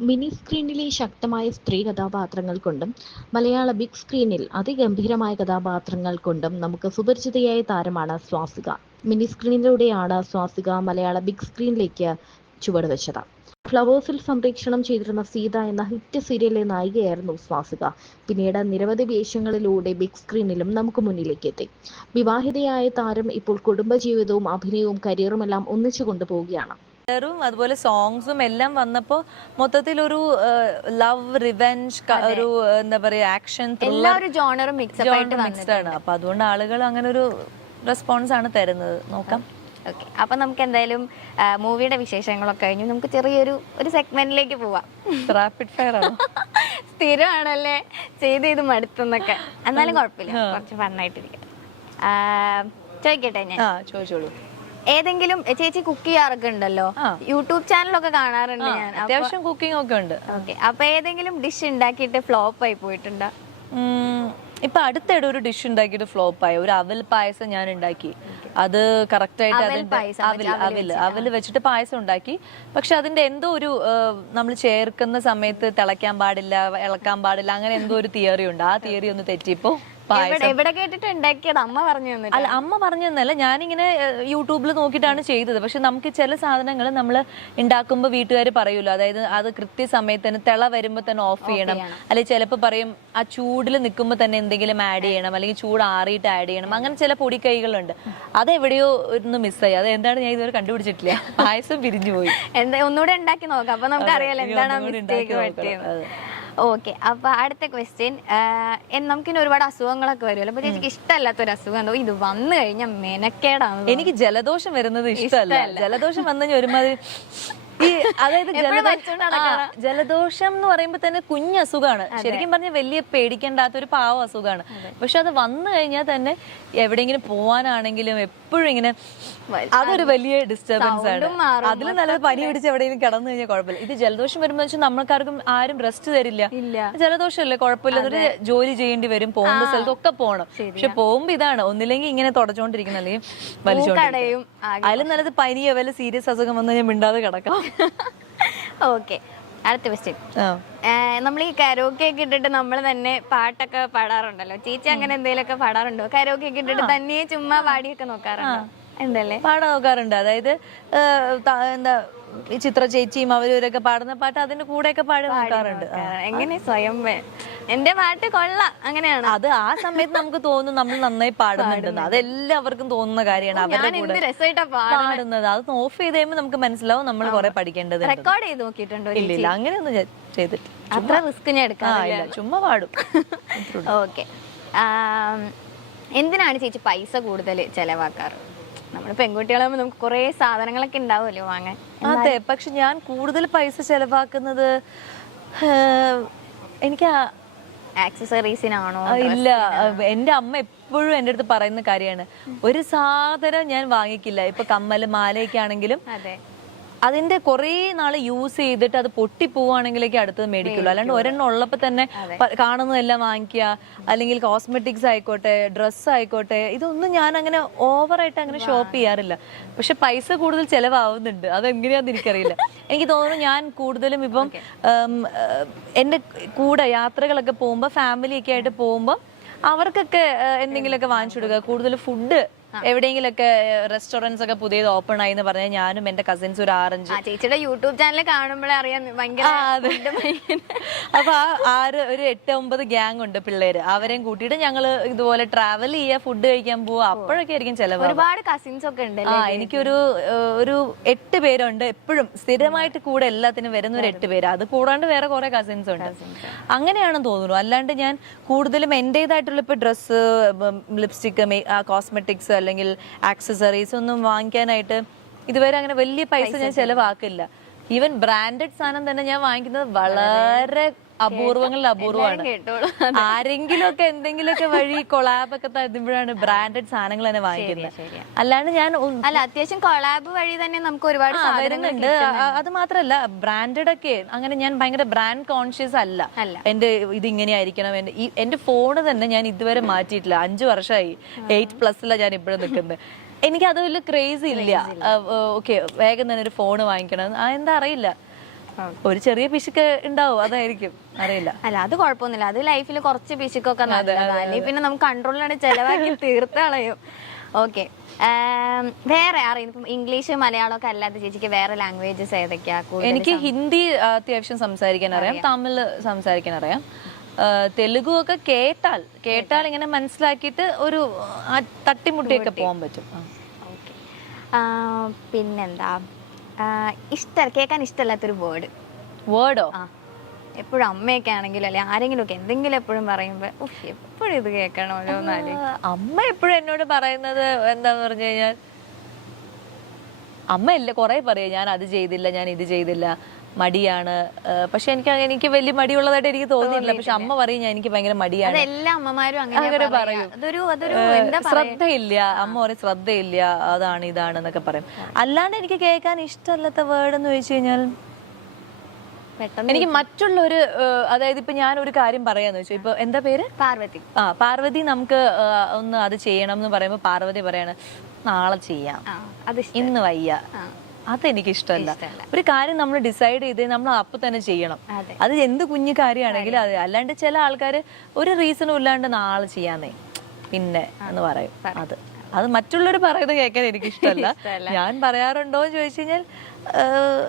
Mini സ്ക്രീനിലെ ശക്തമായ സ്ത്രീ കഥാപാത്രങ്ങൾ കൊണ്ടും മലയാള ബിഗ് സ്ക്രീനിൽ അതിഗംഭീരമായ കഥാപാത്രങ്ങൾ കൊണ്ടും നമുക്ക് സുപരിചിതയായ താരമാണ് സ്വാസിക. മിനി സ്ക്രീനിലൂടെയാണ് സ്വാസിക മലയാള ബിഗ് സ്ക്രീനിലേക്ക് ചുവടുവെച്ചത്. ഫ്ലവേഴ്സിൽ സംപ്രേക്ഷണം ചെയ്തിരുന്ന സീത എന്ന ഹിറ്റ് സീരിയലിലെ നായികയായിരുന്നു സ്വാസിക. പിന്നീട് നിരവധി വേഷങ്ങളിലൂടെ ബിഗ് സ്ക്രീനിലും നമുക്ക് മുന്നിലേക്ക് എത്തി. വിവാഹിതയായ താരം ഇപ്പോൾ കുടുംബജീവിതവും അഭിനയവും കരിയറുമെല്ലാം ഒന്നിച്ചു കൊണ്ടുപോവുകയാണ് ും. അതുപോലെ സോങ്സും എല്ലാം വന്നപ്പോ മൊത്തത്തിൽ ഒരു ലവ് റിവെഞ്ച് ഒരു എന്താ പറയാ ആക്ഷൻ എല്ലാ ഒരു ജോണറും ആയിട്ട് മിക്സ്ഡ് ആണ്. അപ്പൊ അതുകൊണ്ട് ആളുകൾ അങ്ങനെ ഒരു റെസ്പോൺസ് ആണ് തരുന്നത്. നോക്കാം. ഓക്കെ അപ്പൊ നമുക്ക് എന്തായാലും മൂവിയുടെ വിശേഷങ്ങളൊക്കെ കഴിഞ്ഞു നമുക്ക് ചെറിയൊരു ഒരു സെഗ്മെന്റിലേക്ക് പോവാം. റാപ്പിഡ് ഫയർ ആണ്? സ്ഥിരമാണല്ലേ? ചെയ്ത് ചെയ്ത് മടുത്തെന്നൊക്കെ. എന്നാലും കുഴപ്പമില്ല. കുറച്ച് ഫണ്ണായിട്ടിരിക്കട്ടെ ചോദിക്കട്ടെ ഞാൻ? ചോദിച്ചോളൂ. ഏതെങ്കിലും ചേച്ചി കുക്ക് ചെയ്യാറൊക്കെ ഉണ്ടല്ലോ. യൂട്യൂബ് ചാനലൊക്കെ കാണാറുണ്ട് ഞാൻ. അത്യാവശ്യം കുക്കിംഗ് ഒക്കെ ഉണ്ട്. ഓക്കെ. അപ്പൊ ഏതെങ്കിലും ഡിഷ് ഉണ്ടാക്കിയിട്ട് ഫ്ലോപ്പ് ആയി പോയിട്ടുണ്ടോ ഇപ്പൊ അടുത്തിടെ ഒരു ഡിഷ് ഉണ്ടാക്കിയിട്ട് ഫ്ലോപ്പ് ആയി ഒരു അവൽ പായസം ഞാൻ ഉണ്ടാക്കി. അത് കറക്റ്റ് ആയിട്ട് അതിന്റെ അവൽ അവൽ അവൽ വെച്ചിട്ട്? പായസം ഉണ്ടാക്കി. പക്ഷെ അതിന്റെ എന്തോ ഒരു നമ്മൾ ചേർക്കുന്ന സമയത്ത് തിളയ്ക്കാൻ പാടില്ല ഇളക്കാൻ പാടില്ല അങ്ങനെ എന്തോ ഒരു തിയറി ഉണ്ട്. ആ തിയറി ഒന്ന് തെറ്റിപ്പോ എവിടെ കേട്ടിട്ട് ഉണ്ടാക്കിയത്? അമ്മ പറഞ്ഞു അല്ല അമ്മ പറഞ്ഞു തന്നല്ല ഞാനിങ്ങനെ യൂട്യൂബിൽ നോക്കിയിട്ടാണ് ചെയ്തത്. പക്ഷെ നമുക്ക് ചില സാധനങ്ങൾ നമ്മൾ ഉണ്ടാക്കുമ്പോൾ വീട്ടുകാർ പറയുമല്ലോ അതായത് അത് കൃത്യസമയത്ത് തന്നെ തിള വരുമ്പോൾ തന്നെ ഓഫ് ചെയ്യണം. അല്ലെങ്കിൽ ചിലപ്പോൾ പറയും ആ ചൂടിൽ നിൽക്കുമ്പോൾ തന്നെ എന്തെങ്കിലും ആഡ് ചെയ്യണം അല്ലെങ്കിൽ ചൂട് ആറിയിട്ട് ആഡ് ചെയ്യണം. അങ്ങനെ ചില പൊടിക്കൈകളുണ്ട് അത് എവിടെയോ ഒന്ന് മിസ്സായി അത് എന്താണ് ഞാൻ ഇതുവരെ കണ്ടുപിടിച്ചിട്ടില്ല. പായസം പിരിഞ്ഞു പോയി. എന്താ ഒന്നുകൂടെ ഉണ്ടാക്കി നോക്കാം. അപ്പൊ നമുക്ക് അറിയാലോ എന്താണ് മിസ്റ്റേക്ക് പറ്റിയത്. ഓക്കെ അപ്പൊ അടുത്ത ക്വസ്റ്റ്യൻ നമുക്കിനി ഒരുപാട് അസുഖങ്ങളൊക്കെ വരുമല്ലോ. അപ്പൊ ചേച്ചിക്ക് ഇഷ്ടമല്ലാത്ത ഒരു അസുഖം എന്തോ? ഇത് വന്നു കഴിഞ്ഞാൽ മെനക്കേടാണ് എനിക്ക് ജലദോഷം വരുന്നത് ഇഷ്ടമല്ല. ജലദോഷം വന്നു കഴിഞ്ഞാൽ ഒരുമാതിരി ഈ അതായത് ജലദോഷം എന്ന് പറയുമ്പോ തന്നെ കുഞ്ഞ് അസുഖമാണ് ശരിക്കും പറഞ്ഞാൽ വലിയ പേടിക്കേണ്ടാത്ത ഒരു പാവ അസുഖമാണ് പക്ഷെ അത് വന്നു കഴിഞ്ഞാൽ തന്നെ എവിടെയെങ്കിലും പോവാനാണെങ്കിലും എപ്പോഴും ഇങ്ങനെ അതൊരു വലിയ ഡിസ്റ്റർബൻസ് ആണ്. അതിൽ നല്ലത് പനി പിടിച്ച് എവിടെയെങ്കിലും കിടന്നു കഴിഞ്ഞാൽ കുഴപ്പമില്ല. ഇത് ജലദോഷം വരുമ്പോൾ വെച്ചാൽ നമ്മൾക്കാർക്കും ആരും റെസ്റ്റ് തരില്ല. ജലദോഷമല്ലേ? കുഴപ്പമില്ല. ഒരു ജോലി ചെയ്യേണ്ടി വരും. പോകുന്ന സ്ഥലത്തൊക്കെ പോകണം പക്ഷെ പോകുമ്പോ ഇതാണ്. ഒന്നില്ലെങ്കിൽ ഇങ്ങനെ തുടച്ചോണ്ടിരിക്കുന്ന അല്ലെങ്കിൽ വലിച്ചോണ്ടിരിക്കും. അതിലും നല്ലത് പനിയോ വല്ല സീരിയസ് അസുഖം വന്നു ഞാൻ മിണ്ടാതെ കിടക്കാം. ഓക്കെ അടുത്ത ക്വസ്റ്റ്യൻ നമ്മൾ ഈ കരോക്കെ ഒക്കെ ഇട്ടിട്ട് നമ്മൾ തന്നെ പാട്ടൊക്കെ പാടാറുണ്ടല്ലോ. ചേച്ചി അങ്ങനെ എന്തെങ്കിലുമൊക്കെ പാടാറുണ്ടോ? കരോക്കെ ഒക്കെ ഇട്ടിട്ട് തന്നെ ചുമ്മാ പാടിയൊക്കെ നോക്കാറുണ്ടോ? എന്തല്ലേ പാടാൻ നോക്കാറുണ്ട്. അതായത് എന്താ ഈ ചിത്ര ചേച്ചിയും അവരവരൊക്കെ പാടുന്ന പാട്ട് അതിന്റെ കൂടെയൊക്കെ പാടി നോക്കാറുണ്ട്. എങ്ങനെ? സ്വയം എന്റെ പാട്ട് കൊള്ളാം. അങ്ങനെയാണ്. അത് ആ സമയത്ത് നമുക്ക് തോന്നുന്നു നമ്മൾ നന്നായി പാടുന്നുണ്ടെന്ന്. അതെല്ലാവർക്കും തോന്നുന്ന കാര്യമാണ്. അവരുടെ പാടുന്നത്. അത് ഓഫ് ചെയ്ത് കഴിയുമ്പോൾ നമുക്ക് മനസ്സിലാവും നമ്മൾ കുറെ പഠിക്കേണ്ടത് റെക്കോർഡ് ചെയ്ത് നോക്കിയിട്ടുണ്ടോ ഇല്ല ഇല്ല അങ്ങനെയൊന്നും ചെയ്തിട്ട് ചെയ്തിട്ടില്ല. അത്ര റിസ്ക് ഞാൻ എടുക്കാം ചുമ്മാ പാടും. ഓക്കെ. എന്തിനാണ് ചേച്ചി പൈസ കൂടുതൽ ചെലവാക്കാറ്? നമ്മൾ പെൺകുട്ടികളാകുമ്പോൾ നമുക്ക് കുറേ സാധനങ്ങളൊക്കെ ഉണ്ടാവുമല്ലോ വാങ്ങാൻ. അതെ പക്ഷെ ഞാൻ കൂടുതൽ പൈസ ചെലവാക്കുന്നത് എനിക്ക് ആക്സസറീസിനാണോ ഇല്ല എന്റെ അമ്മ എപ്പോഴും എന്റെ അടുത്ത് പറയുന്ന കാര്യമാണ്. ഒരു സാധനം ഞാൻ വാങ്ങിക്കില്ല. ഇപ്പൊ കമ്മൽ മാലയൊക്കെ ആണെങ്കിലും അതിന്റെ കുറേ നാൾ യൂസ് ചെയ്തിട്ട് അത് പൊട്ടി പോവാണെങ്കിലേക്ക് അടുത്തത് മേടിക്കുള്ളൂ. അല്ലാണ്ട് ഒരെണ്ണം ഉള്ളപ്പോ തന്നെ കാണുന്നതെല്ലാം വാങ്ങിക്കുക. അല്ലെങ്കിൽ കോസ്മെറ്റിക്സ് ആയിക്കോട്ടെ ഡ്രസ്സ് ആയിക്കോട്ടെ ഇതൊന്നും ഞാൻ അങ്ങനെ ഓവറായിട്ട് അങ്ങനെ ഷോപ്പ് ചെയ്യാറില്ല. പക്ഷെ പൈസ കൂടുതൽ ചെലവാവുന്നുണ്ട്. അതെങ്ങനെയാന്ന് എനിക്കറിയില്ല. എനിക്ക് തോന്നുന്നു ഞാൻ കൂടുതലും ഇപ്പം എന്റെ എന്റെ കൂടെ യാത്രകളൊക്കെ പോകുമ്പോൾ ഫാമിലിയൊക്കെ ആയിട്ട് പോകുമ്പോൾ അവർക്കൊക്കെ എന്തെങ്കിലുമൊക്കെ വാങ്ങിച്ചു കൊടുക്കുക. കൂടുതൽ ഫുഡ് എവിടെയെങ്കിലൊക്കെ റെസ്റ്റോറന്റ്സ് ഒക്കെ പുതിയത് ഓപ്പൺ ആയി എന്ന് പറഞ്ഞാൽ ഞാനും എന്റെ കസിൻസ് ഒരു ആറഞ്ച്. ചേച്ചിയുടെ യൂട്യൂബ് ചാനൽ കാണുമ്പോഴേ അറിയാം ഭയങ്കര. അപ്പൊ ആ ആറ് ഒരു എട്ട് ഒമ്പത് ഗ്യാങ് ഉണ്ട് പിള്ളേര്. അവരെയും കൂട്ടിയിട്ട് ഞങ്ങൾ ഇതുപോലെ ട്രാവൽ ചെയ്യുക ഫുഡ് കഴിക്കാൻ പോവുക അപ്പോഴൊക്കെ ആയിരിക്കും ചെലവ് ഒരുപാട് കസിൻസ് ഒക്കെ ഉണ്ട് ആ എനിക്കൊരു ഒരു എട്ട് പേരുണ്ട് എപ്പോഴും. സ്ഥിരമായിട്ട് കൂടെ എല്ലാത്തിനും വരുന്ന ഒരു എട്ട് പേര്. അത് കൂടാണ്ട് വേറെ കുറെ കസിൻസ് ഉണ്ട്. അങ്ങനെയാണെന്ന് തോന്നുന്നു. അല്ലാണ്ട് ഞാൻ കൂടുതലും എന്റേതായിട്ടുള്ള ഇപ്പൊ ഡ്രസ്സ് ലിപ്സ്റ്റിക് കോസ്മെറ്റിക്സ് അല്ലെങ്കിൽ ആക്സസറീസ് ഒന്നും വാങ്ങിക്കാനായിട്ട് ഇതുവരെ അങ്ങനെ വലിയ പൈസ ഞാൻ ചെലവാക്കില്ല. ഈവൻ ബ്രാൻഡഡ് സാധനം തന്നെ ഞാൻ വാങ്ങിക്കുന്നത് വളരെ അപൂർവങ്ങളിൽ അപൂർവമാണ്. ആരെങ്കിലും ഒക്കെ എന്തെങ്കിലുമൊക്കെ വഴി കൊളാബ് ഒക്കെ തരുമ്പോഴാണ് ബ്രാൻഡഡ് സാധനങ്ങൾ തന്നെ വാങ്ങിക്കുന്നത്. അല്ലാണ്ട് ഞാൻ അല്ല അത്യാവശ്യം കൊളാബ് വഴി തന്നെ നമുക്ക് ഒരുപാട് വരുന്നുണ്ട്. അത് മാത്രല്ല ബ്രാൻഡഡ് ഒക്കെ അങ്ങനെ ഞാൻ ഭയങ്കര ബ്രാൻഡ് കോൺഷ്യസ് അല്ല. എന്റെ ഇത് ഇങ്ങനെ ആയിരിക്കണം. എന്റെ എന്റെ ഫോണ് തന്നെ ഞാൻ ഇതുവരെ മാറ്റിയിട്ടില്ല. അഞ്ചു വർഷമായി. എയ്റ്റ് പ്ലസ്സിലാണ് ഞാൻ ഇപ്പോഴും നിൽക്കുന്നത്. എനിക്ക് അത് വലിയ ക്രേസ് ഇല്ല. ഓക്കെ വേഗം തന്നെ ഒരു ഫോൺ വാങ്ങിക്കണം. എന്താ അറിയില്ല. ഒരു ചെറിയ പിശുക്ക് ഉണ്ടാവും അതായിരിക്കും. അറിയില്ല. അല്ല അത് കുഴപ്പമൊന്നുമില്ല. അത് ലൈഫിൽ കുറച്ച് പിശുക്കൊക്കെ നല്ലതാണ് പിന്നെ നമുക്ക് കൺട്രോളിലാണ് ചെലവാക്കി തീർത്ത് കളയും. ഓക്കെ. വേറെ അറിയാം? ഇപ്പം ഇംഗ്ലീഷ് മലയാളം ഒക്കെ അല്ലാതെ ചേച്ചിക്ക് വേറെ ലാംഗ്വേജസ് ഏതൊക്കെയാ? എനിക്ക് ഹിന്ദി അത്യാവശ്യം സംസാരിക്കാൻ അറിയാം. തമിഴ് സംസാരിക്കാൻ അറിയാം. തെലുഗു ഒക്കെ കേട്ടാൽ കേട്ടാൽ ഇങ്ങനെ മനസ്സിലാക്കിയിട്ട് ഒരു തട്ടിമുട്ടിയൊക്കെ പോകാൻ പറ്റും. പിന്നെന്താ? ഇഷ്ടം കേൾക്കാൻ ഇഷ്ടമല്ലാത്തൊരു വേർഡ് വേർഡോ ആ. എപ്പോഴും അമ്മയൊക്കെ ആണെങ്കിലും അല്ലെ ആരെങ്കിലും ഒക്കെ എന്തെങ്കിലും എപ്പോഴും പറയുമ്പോൾ ഉഫ് എപ്പോഴും ഇത് കേൾക്കണമല്ലോ അമ്മ എപ്പോഴും എന്നോട് പറയുന്നത് എന്താന്ന് പറഞ്ഞു കഴിഞ്ഞാൽ അമ്മ ഇല്ല കുറെ പറയും ഞാൻ അത് ചെയ്തില്ല ഞാൻ ഇത് ചെയ്തില്ല. മടിയാണ്. പക്ഷെ എനിക്ക് എനിക്ക് വലിയ മടിയുള്ളതായിട്ട് എനിക്ക് തോന്നിയില്ല പക്ഷെ അമ്മ പറയും ഞാൻ എനിക്ക് ഭയങ്കര മടിയാണ്. എല്ലാ അമ്മമാരും അങ്ങനെ പറയും. ശ്രദ്ധയില്ല. അമ്മ പറയും ശ്രദ്ധയില്ല. അതാണ് ഇതാണ് എന്നൊക്കെ പറയും. അല്ലാണ്ട് എനിക്ക് കേൾക്കാൻ ഇഷ്ടമല്ലാത്ത വേർഡ് എന്ന് ചോദിച്ചു കഴിഞ്ഞാൽ എനിക്ക് മറ്റുള്ളൊരു അതായത് ഇപ്പൊ ഞാൻ ഒരു കാര്യം പറയാന്ന് വെച്ചു ഇപ്പൊ എന്താ പേര്? പാർവതി. ആ പാർവതി നമുക്ക് ഒന്ന് അത് ചെയ്യണം എന്ന് പറയുമ്പോ പാർവതി പറയാണ് നാളെ ചെയ്യാം. ഇന്ന് വയ്യ. അതെനിക്ക് ഇഷ്ടമല്ല. ഒരു കാര്യം നമ്മൾ ഡിസൈഡ് ചെയ്ത് നമ്മൾ അപ്പൊ തന്നെ ചെയ്യണം. അത്. എന്ത് കുഞ്ഞു കാര്യമാണെങ്കിലും അത്. അല്ലാണ്ട് ചില ആൾക്കാർ ഒരു റീസണും ഇല്ലാണ്ട് നാളെ ചെയ്യാന്നേ. പിന്നെ എന്ന് പറയും. അത്. അത് മറ്റുള്ളവർ പറയുന്നത് കേൾക്കാൻ എനിക്ക് ഇഷ്ടമല്ല. ഞാൻ പറയാറുണ്ടോ എന്ന് ചോദിച്ചു കഴിഞ്ഞാൽ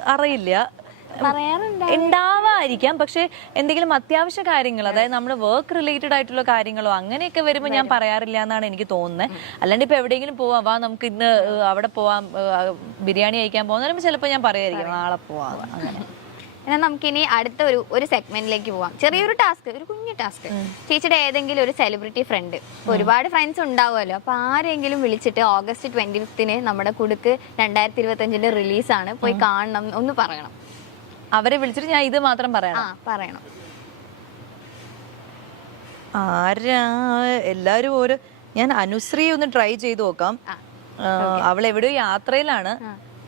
അറിയില്ല. ഉണ്ടാവായിരിക്കാം പക്ഷെ എന്തെങ്കിലും അത്യാവശ്യ കാര്യങ്ങൾ അതായത് നമ്മുടെ വർക്ക് റിലേറ്റഡ് ആയിട്ടുള്ള കാര്യങ്ങളോ അങ്ങനെയൊക്കെ വരുമ്പോൾ ഞാൻ പറയാറില്ല എന്നാണ് എനിക്ക് തോന്നുന്നത് അല്ലാണ്ട് ഇപ്പൊ എവിടെയെങ്കിലും പോവാം. വാ നമുക്ക് ഇന്ന് അവിടെ പോവാം. ബിരിയാണി കഴിക്കാൻ പോകുന്ന ചിലപ്പോ ചിലപ്പോൾ ഞാൻ പറയായിരിക്കും നാളെ പോവാം. അങ്ങനെ. എന്നാൽ നമുക്കിനി അടുത്ത ഒരു ഒരു സെഗ്മെന്റിലേക്ക് പോവാം. ചെറിയൊരു ടാസ്ക് ഒരു കുഞ്ഞു ടാസ്ക് ചേച്ചിയുടെ ഏതെങ്കിലും ഒരു സെലിബ്രിറ്റി ഫ്രണ്ട് ഒരുപാട് ഫ്രണ്ട്സ് ഉണ്ടാവുമല്ലോ. അപ്പൊ ആരെങ്കിലും വിളിച്ചിട്ട് ഓഗസ്റ്റ് ട്വന്റി ഫിഫ്തിന് നമ്മുടെ കുടുക്ക് രണ്ടായിരത്തി ഇരുപത്തി അഞ്ചിന്റെ റിലീസാണ് പോയി കാണണം ഒന്ന് പറയണം. അവരെ വിളിച്ചിട്ട് ഞാൻ ഇത് മാത്രം പറയണം. പറയണം. ആരാ? എല്ലാരും ഒരു ഞാൻ അനുശ്രീ ഒന്ന് ട്രൈ ചെയ്ത് നോക്കാം. ആ, അവൾ എവിടെയോ യാത്രയിലാണ്.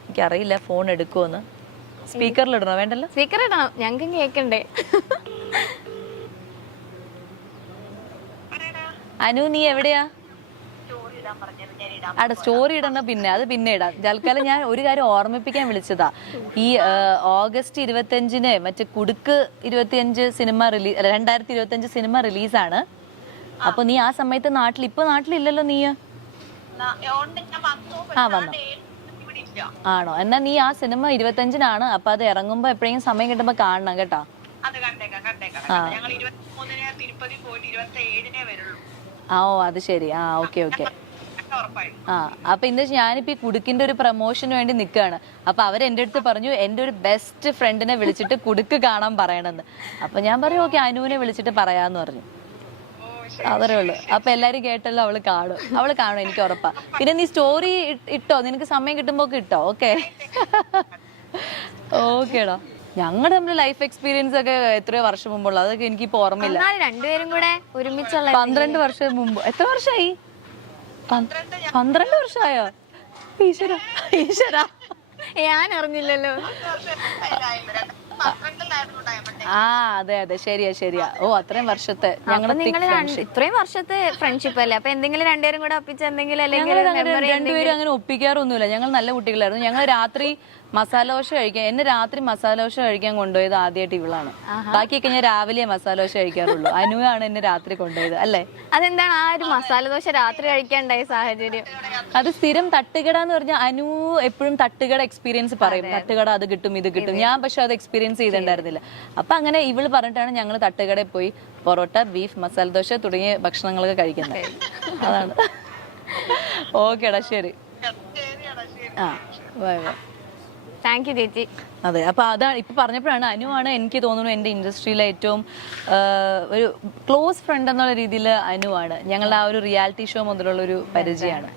എനിക്കറിയില്ല ഫോൺ എടുക്കുമെന്ന് സ്പീക്കറിൽ ഇടണോ? വേണ്ടല്ലോ. സ്പീക്കർ ഇടണം. ഞങ്ങൾക്കും കേക്കണ്ടേ? അനു നീ എവിടെയാ? അവിടെ സ്റ്റോറി ഇടണ പിന്നെ അത് പിന്നെ ഇടാം. തൽക്കാലം ഞാൻ ഒരു കാര്യം ഓർമ്മിപ്പിക്കാൻ വിളിച്ചതാ. ഈ ഓഗസ്റ്റ് ഇരുപത്തിയഞ്ചിന് മറ്റേ കുടുക്ക് ഇരുപത്തിയഞ്ച് സിനിമ റിലീസ് രണ്ടായിരത്തി ഇരുപത്തിയഞ്ച് സിനിമ റിലീസാണ്. അപ്പൊ നീ ആ സമയത്ത് നാട്ടിൽ ഇപ്പൊ നാട്ടിലില്ലല്ലോ നീ ആ വന്നു. ആണോ? എന്നാ നീ ആ സിനിമ ഇരുപത്തിയഞ്ചിനാണ് അപ്പൊ അത് ഇറങ്ങുമ്പോ എപ്പോഴെങ്കിലും സമയം കിട്ടുമ്പോ കാണണം കേട്ടോ. ആ. ഓ അത് ശരി. ആ ഓക്കെ ഓക്കെ. ആ അപ്പൊ ഇന്ന് ഞാനിപ്പോ ഈ കുടുക്കിന്റെ ഒരു പ്രൊമോഷന് വേണ്ടി നിൽക്കുകയാണ് അപ്പൊ അവർ എന്റെ അടുത്ത് പറഞ്ഞു എന്റെ ഒരു ബെസ്റ്റ് ഫ്രണ്ടിനെ വിളിച്ചിട്ട് കുടുക്ക് കാണാൻ പറയണമെന്ന് അപ്പൊ ഞാൻ പറയും ഓക്കെ അനുവിനെ വിളിച്ചിട്ട് പറയാന്ന് പറഞ്ഞു. അതേ ഉള്ളു. അപ്പൊ എല്ലാരും കേട്ടല്ലോ അവൾ കാണും. അവൾ കാണും എനിക്ക് ഉറപ്പാ. പിന്നെ നീ സ്റ്റോറി ഇട്ടോ? നിനക്ക് സമയം കിട്ടുമ്പോ ഇട്ടോ? ഓക്കെ. ഓക്കേടാ. ഞങ്ങളുടെ നമ്മുടെ ലൈഫ് എക്സ്പീരിയൻസ് ഒക്കെ എത്രയോ വർഷം മുമ്പുള്ള അതൊക്കെ എനിക്കിപ്പോ ഓർമ്മയില്ല. രണ്ടുപേരും കൂടെ ഒരുമിച്ചുള്ള പന്ത്രണ്ട് വർഷം മുമ്പ്. എത്ര വർഷമായി പന്ത്രണ്ട് വർഷമായോ? ഈശ്വര ഈശ്വര. ഞാൻ അറിഞ്ഞില്ലല്ലോ. ആ അതെ അതെ ശരിയാ ശരിയാ. ഓ അത്രയും വർഷത്തെ ഞങ്ങളുടെ ഇത്രയും വർഷത്തെ ഫ്രണ്ട്ഷിപ്പ് അല്ലേ? അപ്പൊ എന്തെങ്കിലും രണ്ടുപേരും കൂടെ ഒപ്പിച്ച് എന്തെങ്കിലും അല്ലെങ്കിൽ രണ്ടുപേരും അങ്ങനെ ഒപ്പിക്കാറൊന്നുമില്ല. ഞങ്ങൾ നല്ല കുട്ടികളായിരുന്നു. ഞങ്ങൾ രാത്രി മസാല ദോശ കഴിക്കാൻ എന്നെ രാത്രി മസാല ദോശ കഴിക്കാൻ കൊണ്ടുപോയത് ആദ്യമായിട്ട് ഇവളാണ് ബാക്കിയൊക്കെ ഞാൻ രാവിലെ മസാല ദോശ കഴിക്കാറുള്ളൂ. അനുവാണ് എന്നെ രാത്രി കൊണ്ടുപോയത് അല്ലേ? അതെന്താണ് ആ ഒരു മസാല ദോശ രാത്രി കഴിക്കാണ്ടായ സാഹചര്യം? അത് സ്ഥിരം തട്ടുകട എന്ന് പറഞ്ഞാൽ അനു എപ്പോഴും തട്ടുകട എക്സ്പീരിയൻസ് പറയും. തട്ടുകട അത് കിട്ടും ഇത് കിട്ടും. ഞാൻ പക്ഷെ അത് എക്സ്പീരിയൻസ് ചെയ്തിട്ടുണ്ടായിരുന്നില്ല. അപ്പൊ അങ്ങനെ ഇവൾ പറഞ്ഞിട്ടാണ് ഞങ്ങൾ തട്ടുകടയിൽ പോയി പൊറോട്ട ബീഫ് മസാല ദോശ തുടങ്ങിയ ഭക്ഷണങ്ങളൊക്കെ കഴിക്കുന്നത്. അതാണ്. ഓക്കേടാ ശരി. ആ ബൈ ബൈ. താങ്ക് യു ചേച്ചി അതെ അപ്പൊ അതാണ് ഇപ്പൊ പറഞ്ഞപ്പോഴാണ് അനുവാണ് എനിക്ക് തോന്നുന്നു എന്റെ ഇൻഡസ്ട്രിയിലെ ഏറ്റവും ഒരു ക്ലോസ് ഫ്രണ്ട് എന്നുള്ള രീതിയിൽ അനുവാണ്. ഞങ്ങളുടെ ആ ഒരു റിയാലിറ്റി ഷോ മുതലുള്ള ഒരു പരിചയമാണ്.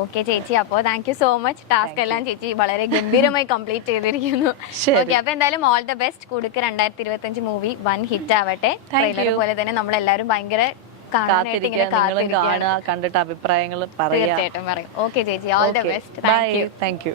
ഓക്കെ ചേച്ചി അപ്പോ thank you so much task എല്ലാം ചേച്ചി വളരെ ഗംഭീരമായി കംപ്ലീറ്റ് ചെയ്തിരിക്കുന്നു. ഓക്കെ അപ്പൊ എന്തായാലും ഓൾ ദ ബെസ്റ്റ് കുടുക്ക് രണ്ടായിരത്തി ഇരുപത്തി അഞ്ച് മൂവി വൺ ഹിറ്റ് ആവട്ടെ പോലെ തന്നെ നമ്മളെല്ലാരും ഭയങ്കര കാണുക കണ്ടിട്ട് അഭിപ്രായങ്ങൾ പറയാം. തീർച്ചയായിട്ടും പറയും. ഓക്കെ ചേച്ചി all the best thank you